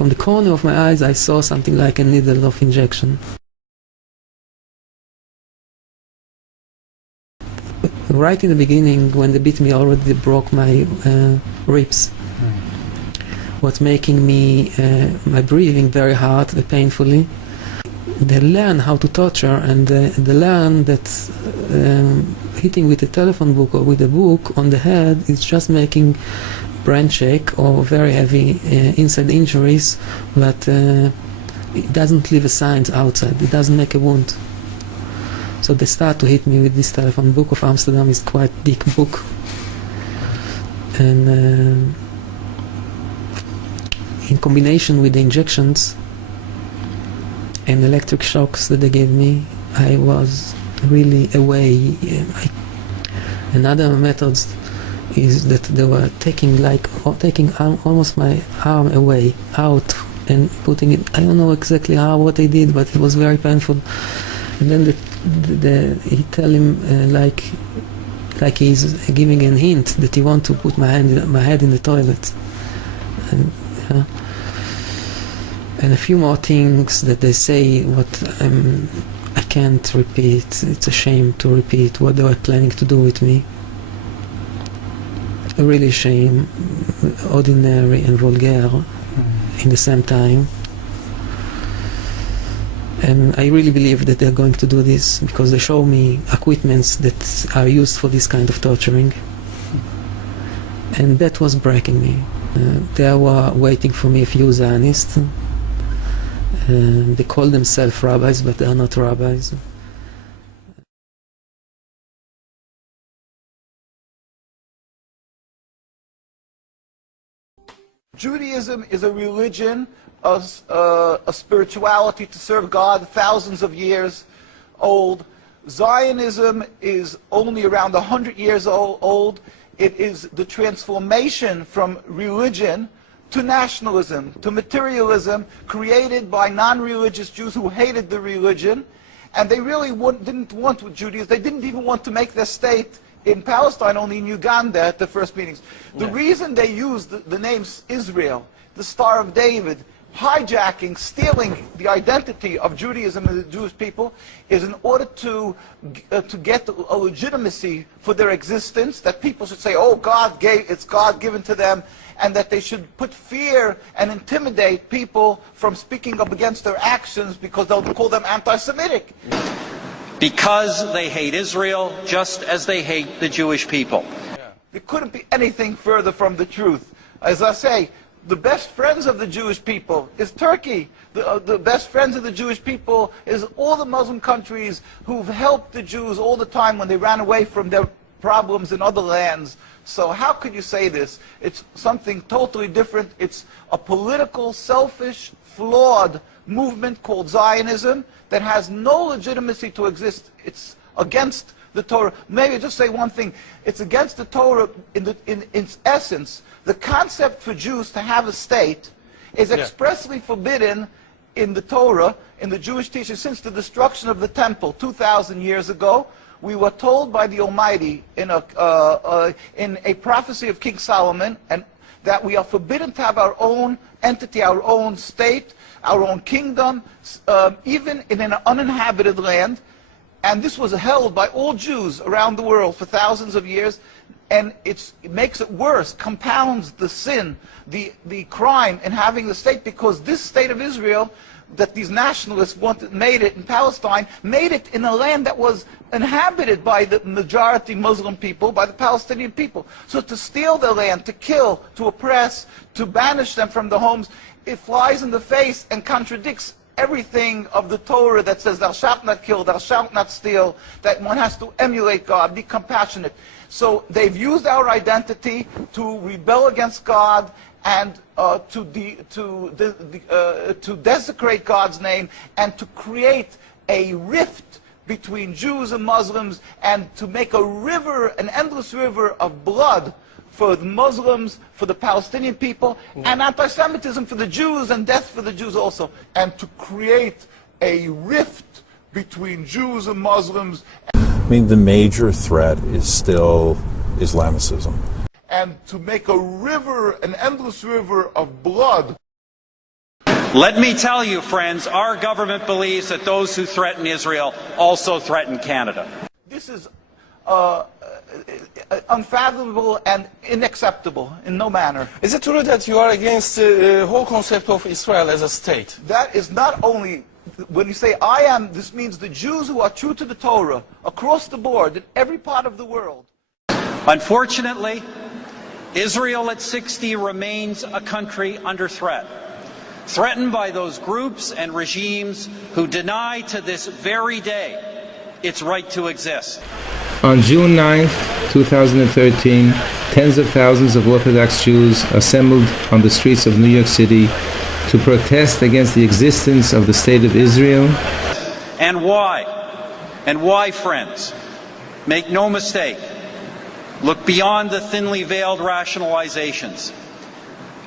from the corner of my eyes I saw something like a needle of injection. Right in the beginning, when they beat me, already broke my ribs. What's making me my breathing very hard, painfully. They learn how to torture, and they learn that hitting with a telephone book or with a book on the head is just making brain shake or very heavy inside injuries, but it doesn't leave a sign outside. It doesn't make a wound. So they start to hit me with this telephone book of Amsterdam. Is quite big book, and in combination with the injections and electric shocks that they gave me, I was really away. Another methods is that they were taking almost my arm away, out, and putting it. I don't know exactly what they did, but it was very painful. And then he tell him like he's giving a hint that he want to put my head in the toilet, and a few more things that they say what I can't repeat. It's a shame to repeat what they were planning to do with me. Really shame, ordinary and vulgar in the same time. And I really believe that they're going to do this because they show me equipments that are used for this kind of torturing. And that was breaking me. They were waiting for me a few Zionists. They call themselves rabbis, but they are not rabbis. Judaism is a religion, a spirituality to serve God, thousands of years old. Zionism is only around 100 years old. It is the transformation from religion to nationalism, to materialism, created by non-religious Jews who hated the religion. And they really didn't want Judaism. They didn't even want to make their state in Palestine, only in Uganda at the first meetings. The reason they used the name Israel, the Star of David, hijacking, stealing the identity of Judaism and the Jewish people, is in order to get a legitimacy for their existence, that people should say, oh, it's God given to them, and that they should put fear and intimidate people from speaking up against their actions because they'll call them anti-Semitic. Because they hate Israel just as they hate the Jewish people. It couldn't be anything further from the truth. As I say, the best friends of the Jewish people is Turkey. The best friends of the Jewish people is all the Muslim countries who've helped the Jews all the time when they ran away from their problems in other lands. So how could you say this? It's something totally different. It's a political, selfish, flawed movement called Zionism that has no legitimacy to exist. It's against the Torah. Maybe just say one thing. It's against the Torah in its essence. The concept for Jews to have a state is expressly forbidden in the Torah, in the Jewish teaching, since the destruction of the temple 2,000 years ago. We were told by the Almighty in a prophecy of King Solomon, and that we are forbidden to have our own entity, our own state, our own kingdom, even in an uninhabited land. And this was held by all Jews around the world for thousands of years. And it makes it worse, compounds the sin, the crime in having the state, because this state of Israel that these nationalists made it in Palestine, made it in a land that was inhabited by the majority Muslim people, by the Palestinian people. So to steal their land, to kill, to oppress, to banish them from the homes, it flies in the face and contradicts everything of the Torah that says thou shalt not kill, thou shalt not steal, that one has to emulate God, be compassionate. So they've used our identity to rebel against God and to desecrate God's name, and to create a rift between Jews and Muslims, and to make a river, an endless river of blood for the Muslims, for the Palestinian people, and anti-Semitism for the Jews, and death for the Jews also. And to create a rift between Jews and Muslims. I mean, the major threat is still Islamicism. And to make a river, an endless river of blood Let me tell you, friends, our government believes that those who threaten Israel also threaten Canada. This is unfathomable and unacceptable in no manner. Is it true that you are against the whole concept of Israel as a state? That is not only, when you say I am, this means the Jews who are true to the Torah across the board in every part of the world. Unfortunately, Israel at 60 remains a country under threat, threatened by those groups and regimes who deny to this very day its right to exist. On June 9, 2013, tens of thousands of Orthodox Jews assembled on the streets of New York City to protest against the existence of the State of Israel. And why? And why, friends? Make no mistake. Look beyond the thinly veiled rationalizations.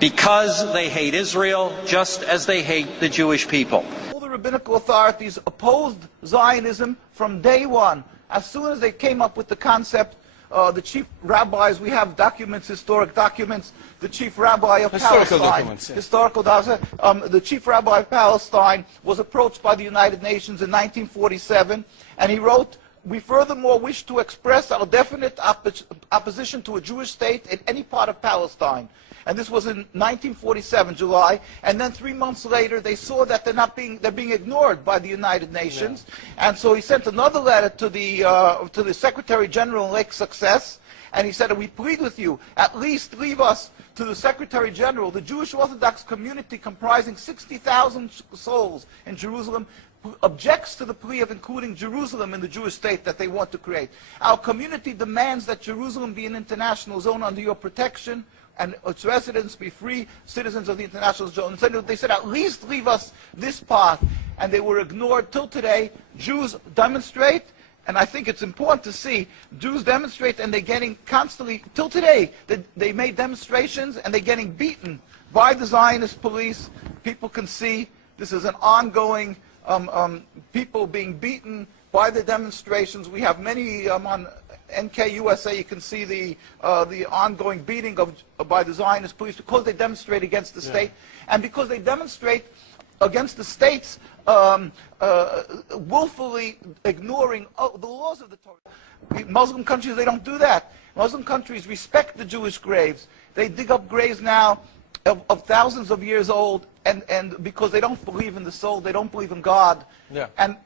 Because they hate Israel just as they hate the Jewish people. All the rabbinical authorities opposed Zionism from day one. As soon as they came up with the concept, the chief rabbis, we have documents, historic documents, the chief rabbi of Historical Palestine, documents, yeah. historical documents, the chief rabbi of Palestine was approached by the United Nations in 1947, and he wrote, "We furthermore wish to express our definite opposition to a Jewish state in any part of Palestine." And this was in 1947, July. And then 3 months later, they saw that they're being ignored by the United Nations. Yeah. And so he sent another letter to the Secretary General in Lake Success, and he said, "We plead with you, at least leave us to the Secretary General, the Jewish Orthodox community comprising 60,000 souls in Jerusalem." Objects to the plea of including Jerusalem in the Jewish state that they want to create. Our community demands that Jerusalem be an international zone under your protection and its residents be free citizens of the international zone. So they said, at least leave us this path. And they were ignored till today. Jews demonstrate, and I think it's important to see, Jews demonstrate and they're getting constantly, till today, they made demonstrations and they're getting beaten by the Zionist police. People can see this is an ongoing, people being beaten by the demonstrations. We have many on NKUSA, you can see the ongoing beating by the Zionist police because they demonstrate against the state, and because they demonstrate against the states willfully ignoring the laws of the Torah. Muslim countries, they don't do that. Muslim countries respect the Jewish graves. They dig up graves now of thousands of years old, and because they don't believe in the soul, they don't believe in God. Yeah. And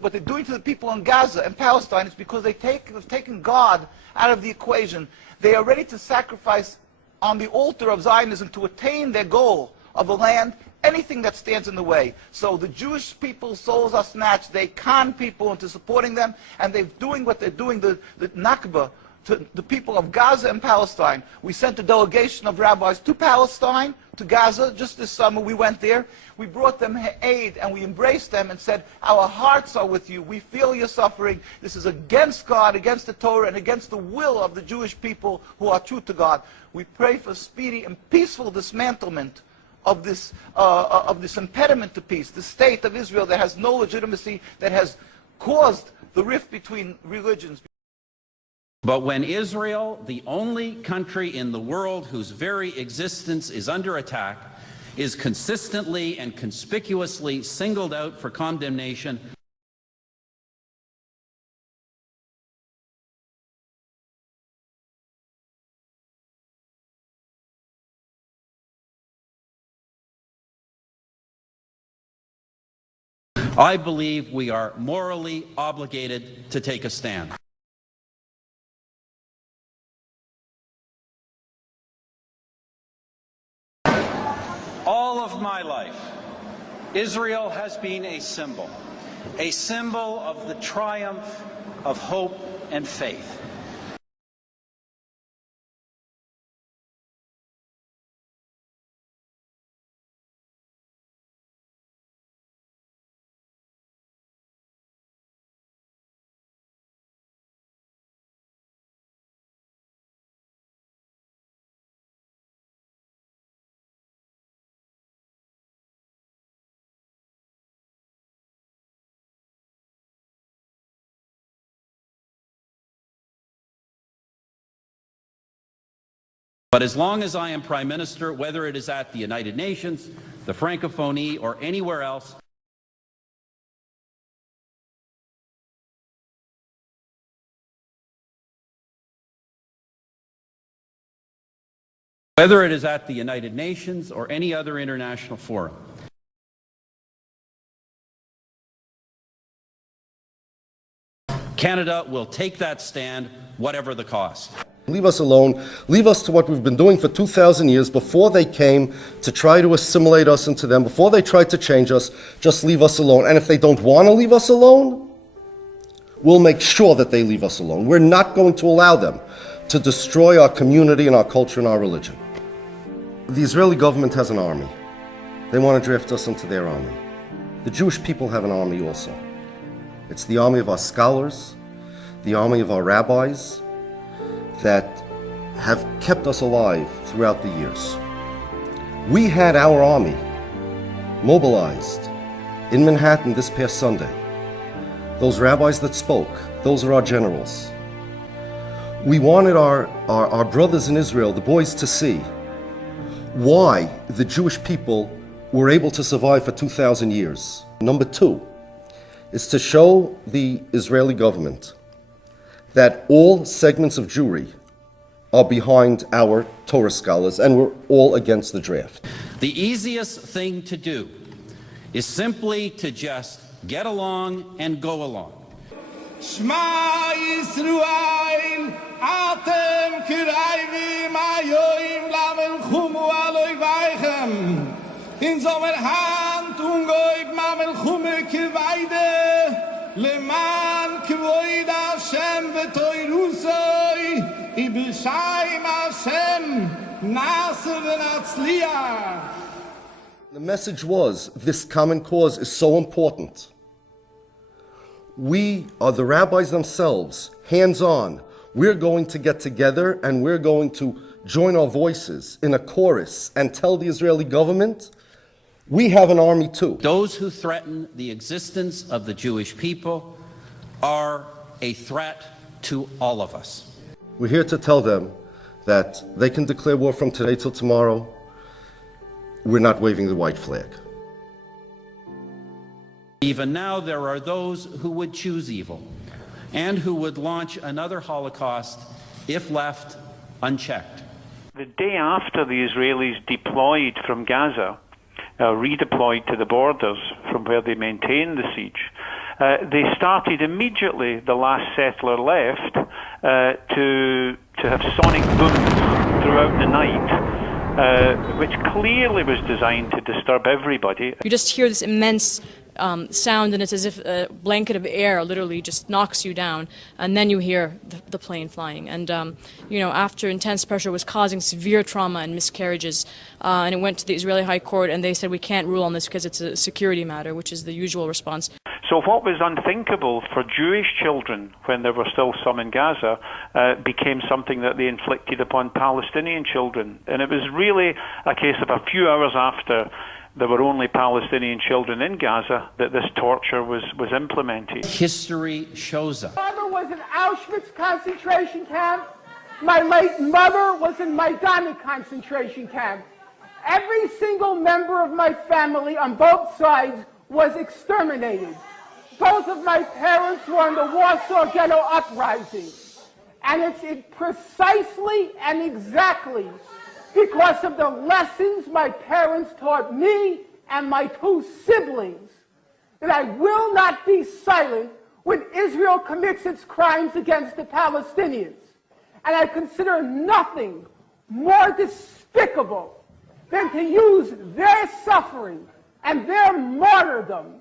what they're doing to the people in Gaza and Palestine is because they've taken God out of the equation. They are ready to sacrifice on the altar of Zionism to attain their goal of a land, anything that stands in the way. So the Jewish people's souls are snatched. They con people into supporting them, and they're doing what they're doing, the Nakba, to the people of Gaza and Palestine. We sent a delegation of rabbis to Palestine, to Gaza, just this summer. We went there. We brought them aid, and we embraced them and said, our hearts are with you. We feel your suffering. This is against God, against the Torah, and against the will of the Jewish people who are true to God. We pray for speedy and peaceful dismantlement of this impediment to peace, the state of Israel that has no legitimacy, that has caused the rift between religions. But when Israel, the only country in the world whose very existence is under attack, is consistently and conspicuously singled out for condemnation, I believe we are morally obligated to take a stand. All of my life, Israel has been a symbol of the triumph of hope and faith. But as long as I am Prime Minister, whether it is at the United Nations, the Francophonie, or anywhere else. Whether it is at the United Nations or any other international forum. Canada will take that stand, whatever the cost. Leave us alone. Leave us to what we've been doing for 2,000 years before they came to try to assimilate us into them, before they tried to change us. Just leave us alone. And if they don't want to leave us alone, we'll make sure that they leave us alone. We're not going to allow them to destroy our community and our culture and our religion. The Israeli government has an army. They want to draft us into their army. The Jewish people have an army also. It's the army of our scholars, the army of our rabbis that have kept us alive throughout the years. We had our army mobilized in Manhattan this past Sunday. Those rabbis that spoke, those are our generals. We wanted our brothers in Israel, the boys, to see why the Jewish people were able to survive for 2,000 years. Number two is to show the Israeli government that all segments of Jewry are behind our Torah scholars and we're all against the draft. The easiest thing to do is simply to just get along and go along. Shema Yisrael, Atem Kirayvim Ayoim Lamelchumu Aloi Vaichem. In Sommer Hand Ungoib Mamelchume Kivaide, Leman Kvoid Hashem Vetoirusoi, Ibishayim Hashem, Nasser V'Natzliach. The message was, this common cause is so important. We are the rabbis themselves, hands-on. We're going to get together and we're going to join our voices in a chorus and tell the Israeli government, we have an army too. Those who threaten the existence of the Jewish people are a threat to all of us. We're here to tell them that they can declare war from today till tomorrow. We're not waving the white flag. Even now, there are those who would choose evil and who would launch another Holocaust if left unchecked. The day after the Israelis deployed from Gaza, redeployed to the borders from where they maintained the siege, they started immediately, the last settler left, to have sonic booms throughout the night, which clearly was designed to disturb everybody. You just hear this immense sound, and it's as if a blanket of air literally just knocks you down, and then you hear the plane flying. And you know, after intense pressure was causing severe trauma and miscarriages, and it went to the Israeli High Court, and they said we can't rule on this because it's a security matter, which is the usual response. So what was unthinkable for Jewish children when there were still some in Gaza became something that they inflicted upon Palestinian children. And it was really a case of a few hours after there were only Palestinian children in Gaza that this torture was implemented. History shows us. My father was in Auschwitz concentration camp. My late mother was in Majdanek concentration camp. Every single member of my family on both sides was exterminated. Both of my parents were in the Warsaw Ghetto Uprising. And it's precisely and exactly because of the lessons my parents taught me and my two siblings that I will not be silent when Israel commits its crimes against the Palestinians. And I consider nothing more despicable than to use their suffering and their martyrdom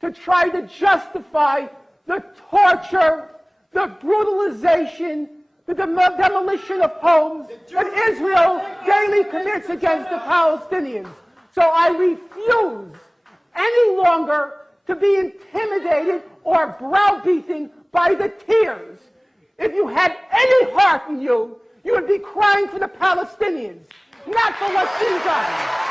to try to justify the torture, the brutalization, the demolition of homes that Israel daily commits against the Palestinians. So I refuse any longer to be intimidated or browbeaten by the tears. If you had any heart in you, you would be crying for the Palestinians, not for what's being done.